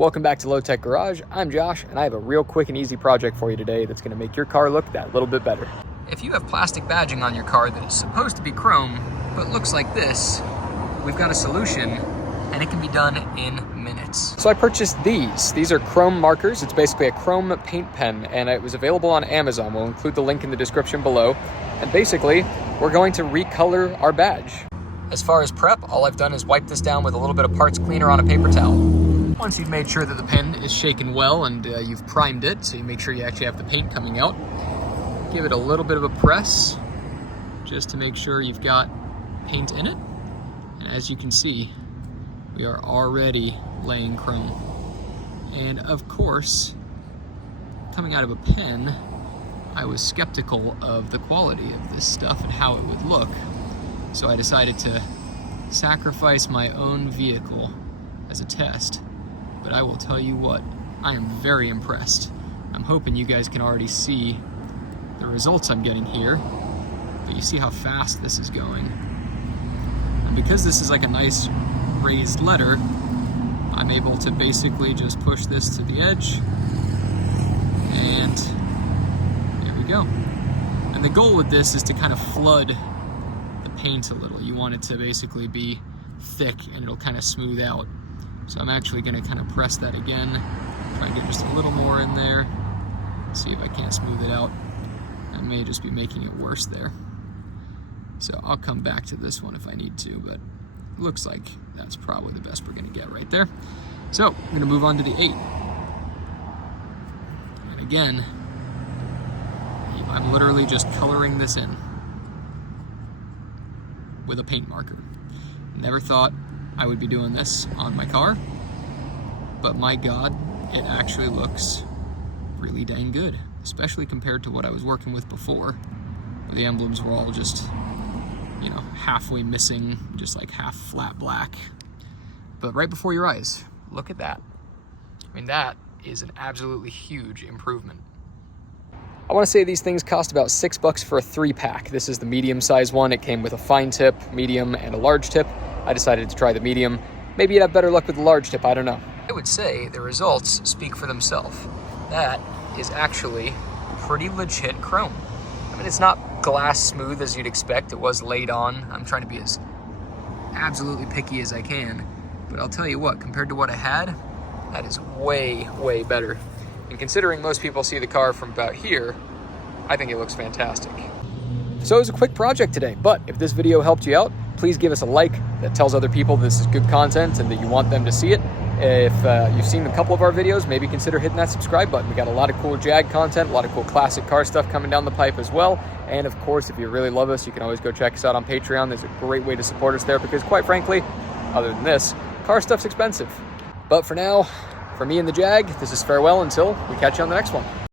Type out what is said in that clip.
Welcome back to Low Tech Garage. I'm Josh, and I have a real quick and easy project for you today that's going to make your car look that little bit better. If you have plastic badging on your car that is supposed to be chrome, but looks like this, we've got a solution, and it can be done in minutes. So I purchased these. These are chrome markers. It's basically a chrome paint pen, and it was available on Amazon. We'll include the link in the description below. And basically, we're going to recolor our badge. As far as prep, all I've done is wipe this down with a little bit of parts cleaner on a paper towel. Once you've made sure that the pen is shaken well and you've primed it, so you make sure you actually have the paint coming out, give it a little bit of a press just to make sure you've got paint in it. And as you can see, we are already laying chrome. And of course, coming out of a pen, I was skeptical of the quality of this stuff and how it would look. So I decided to sacrifice my own vehicle as a test. But I will tell you what, I am very impressed. I'm hoping you guys can already see the results I'm getting here. But you see how fast this is going. And because this is like a nice raised letter, I'm able to basically just push this to the edge. And there we go. And the goal with this is to kind of flood paint a little. You want it to basically be thick and it'll kind of smooth out. So I'm actually going to kind of press that again, try and get just a little more in there, see if I can't smooth it out. I may just be making it worse there. So I'll come back to this one if I need to, but it looks like that's probably the best we're going to get right there. So I'm going to move on to the 8. And again, I'm literally just coloring this in with a paint marker. Never thought I would be doing this on my car, but my God, it actually looks really dang good, especially compared to what I was working with before, where the emblems were all just, you know, halfway missing, just like half flat black. But right before your eyes, look at that. I mean, that is an absolutely huge improvement. I want to say these things cost about $6 for a 3-pack. This is the medium size one. It came with a fine tip, medium, and a large tip. I decided to try the medium. Maybe you'd have better luck with the large tip, I don't know. I would say the results speak for themselves. That is actually pretty legit chrome. I mean, it's not glass smooth as you'd expect. It was laid on. I'm trying to be as absolutely picky as I can. But I'll tell you what, compared to what I had, that is way, way better. And considering most people see the car from about here, I think it looks fantastic. So it was a quick project today, but if this video helped you out, please give us a like. That tells other people this is good content and that you want them to see it. If you've seen a couple of our videos, maybe consider hitting that subscribe button. We got a lot of cool Jag content, a lot of cool classic car stuff coming down the pipe as well. And of course, if you really love us, you can always go check us out on Patreon. There's a great way to support us there because quite frankly, other than this, car stuff's expensive. But for now, for me and the Jag, this is farewell until we catch you on the next one.